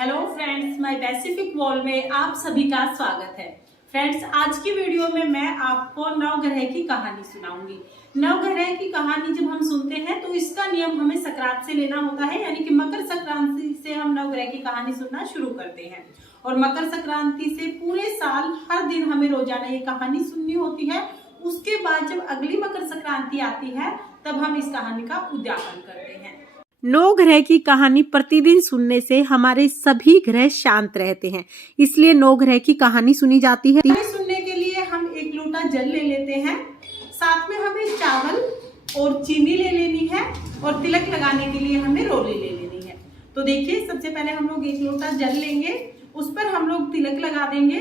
Hello friends, my Pacific wall में आप सभी का स्वागत है। फ्रेंड्स, आज की वीडियो में मैं आपको नवग्रह की कहानी सुनाऊंगी। नवग्रह की कहानी जब हम सुनते हैं तो इसका नियम हमें संक्रांत से लेना होता है, यानी कि मकर संक्रांति से हम नवग्रह की कहानी सुनना शुरू करते हैं और मकर संक्रांति से पूरे साल हर दिन हमें रोजाना ये कहानी सुननी होती है। उसके बाद जब अगली मकर संक्रांति आती है तब हम इस कहानी का उद्यापन करते हैं। नौ ग्रह की कहानी प्रतिदिन सुनने से हमारे सभी ग्रह शांत रहते हैं, इसलिए नौ ग्रह की कहानी सुनी जाती है। कहानी सुनने के लिए हम एक लोटा जल ले लेते हैं, साथ में हमें चावल और चीनी ले लेनी है और तिलक लगाने के लिए हमें रोली ले लेनी है। तो देखिए, सबसे पहले हम लोग एक लोटा जल लेंगे, उस पर हम लोग तिलक लगा देंगे।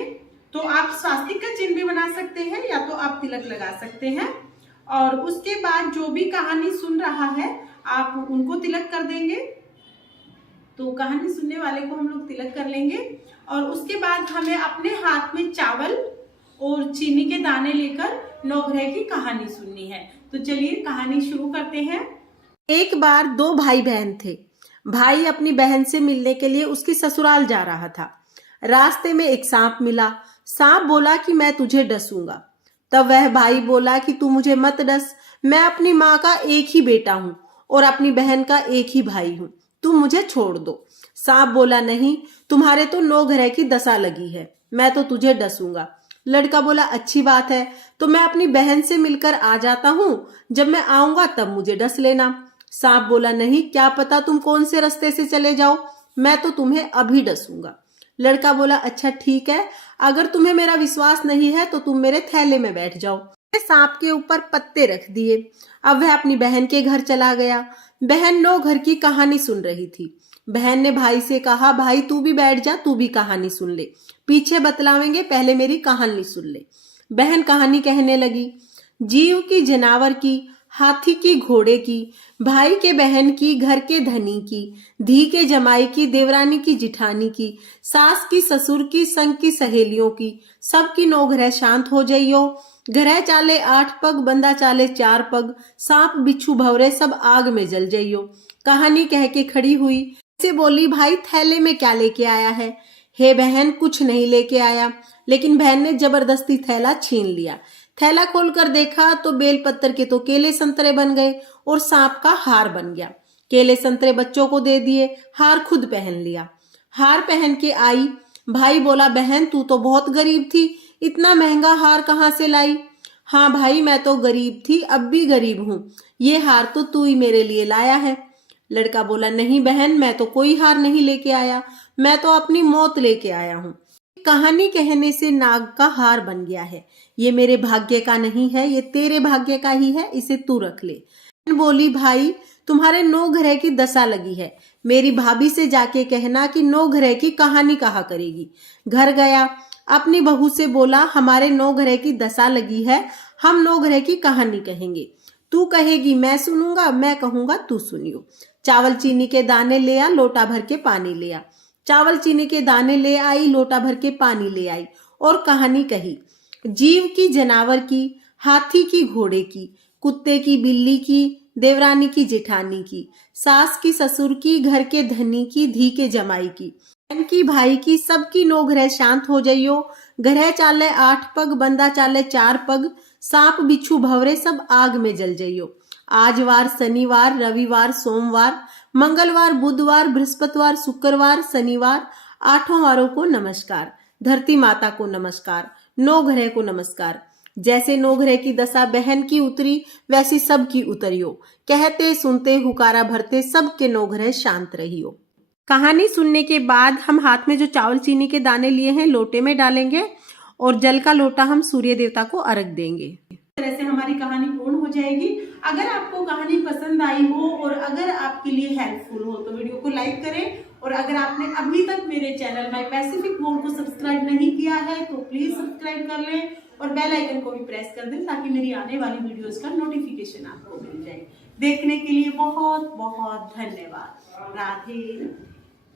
तो आप स्वास्तिक का चिन्ह भी बना सकते हैं या तो आप तिलक लगा सकते हैं। और उसके बाद जो भी कहानी सुन रहा है आप उनको तिलक कर देंगे। तो कहानी सुनने वाले को हम लोग तिलक कर लेंगे और उसके बाद हमें अपने हाथ में चावल और चीनी के दाने लेकर नवग्रह की कहानी सुननी है। तो चलिए कहानी शुरू करते हैं। एक बार दो भाई बहन थे। भाई अपनी बहन से मिलने के लिए उसकी ससुराल जा रहा था। रास्ते में एक सांप मिला। सांप बोला कि मैं तुझे डसूंगा। तब वह भाई बोला कि तू मुझे मत डस, मैं अपनी माँ का एक ही बेटा हूँ और अपनी बहन का एक ही भाई हूँ, तू मुझे छोड़ दो। सांप बोला नहीं, तुम्हारे तो नौ ग्रह की दशा लगी है, मैं तो तुझे डसूंगा। लड़का बोला अच्छी बात है, तो मैं अपनी बहन से मिलकर आ जाता हूँ, जब मैं आऊंगा तब मुझे डस लेना। सांप बोला नहीं, क्या पता तुम कौन से रास्ते से चले जाओ, मैं तो तुम्हें अभी डसूंगा। लड़का बोला अच्छा ठीक है, अगर तुम्हें मेरा विश्वास नहीं है तो तुम मेरे थैले में बैठ जाओ। सांप के ऊपर पत्ते रख दिए। अब वह अपनी बहन के घर चला गया। बहन नौ घर की कहानी सुन रही थी। बहन ने भाई से कहा भाई तू भी बैठ जा, तू भी कहानी सुन ले, पीछे बतलावेंगे, पहले मेरी कहानी सुन ले। बहन कहानी कहने लगी। जीव की, जानवर की, हाथी की, घोड़े की, भाई के बहन की, घर के धनी की, धी के जमाई की, देवरानी की, जिठानी की, सास की, ससुर की, संग की, सहेलियों की, सबकी नौ ग्रह शांत हो जाइयो। ग्रह चाले 8 पग, बंदा चाले 4 पग, सांप बिच्छू भवरे सब आग में जल जाइयो। कहानी कह के खड़ी हुई से बोली भाई थैले में क्या लेके आया है? हे बहन कुछ नहीं लेके आया। लेकिन बहन ने जबरदस्ती थैला छीन लिया। थैला खोलकर देखा तो बेल पत्तर के तो केले संतरे बन गए और सांप का हार बन गया। केले संतरे बच्चों को दे दिए, हार खुद पहन लिया। हार पहन के आई। भाई बोला बहन तू तो बहुत गरीब थी, इतना महंगा हार कहाँ से लाई? हाँ भाई मैं तो गरीब थी, अब भी गरीब हूँ, ये हार तो तू ही मेरे लिए लाया है। लड़का बोला नहीं बहन, मैं तो कोई हार नहीं लेके आया, मैं तो अपनी मौत लेके आया हूँ। कहानी कहने से नाग का हार बन गया है, ये मेरे भाग्य का नहीं है, ये तेरे भाग्य का ही है, इसे तू रख ले। बोली भाई तुम्हारे नौ ग्रह की दशा लगी है, मेरी भाभी से जाके कहना कि नौ ग्रह की कहानी कहा करेगी। घर गया, अपनी बहू से बोला हमारे नौ ग्रह की दशा लगी है, हम नौ ग्रह की कहानी कहेंगे, तू कहेगी मैं सुनूंगा, मैं कहूंगा तू सुनियो। चावल चीनी के दाने ले आ, लोटा भर के पानी ले आ। चावल चीनी के दाने ले आई, लोटा भर के पानी ले आई और कहानी कही। जीव की, जानवर की, हाथी की, घोड़े की, कुत्ते की, बिल्ली की, देवरानी की, जेठानी की, सास की, ससुर की, घर के धनी की, धी के जमाई की, बहन की, भाई की, सबकी नौ ग्रह शांत हो जाइयो। ग्रह चाले 8 पग, बंदा चाले 4 पग, सांप बिच्छू भवरे सब आग में जल जाइयो। आज वार शनिवार, रविवार, सोमवार, मंगलवार, बुधवार, बृहस्पतिवार, शुक्रवार, शनिवार, 8 वारों को नमस्कार। धरती माता को नमस्कार, नौ ग्रह को नमस्कार। जैसे नौ ग्रह की दशा बहन की उतरी वैसी सबकी उतरियो। कहते सुनते हुकारा भरते सबके नौ ग्रह शांत रहियो। कहानी सुनने के बाद हम हाथ में जो चावल चीनी के दाने लिए हैं लोटे में डालेंगे और जल का लोटा हम सूर्य देवता को अर्घ देंगे। इस तरह से हमारी कहानी पूर्ण हो जाएगी। अगर आपको कहानी पसंद आई हो और अगर आपके लिए हेल्पफुल हो तो वीडियो को लाइक करें और अगर आपने अभी तक मेरे चैनल माय पैसिफिक वॉल को सब्सक्राइब नहीं किया है तो प्लीज सब्सक्राइब कर लें और बेल आइकन को भी प्रेस कर दें ताकि मेरी आने वाली वीडियोस का नोटिफिकेशन आपको मिल जाए। देखने के लिए बहुत बहुत धन्यवाद। राधे।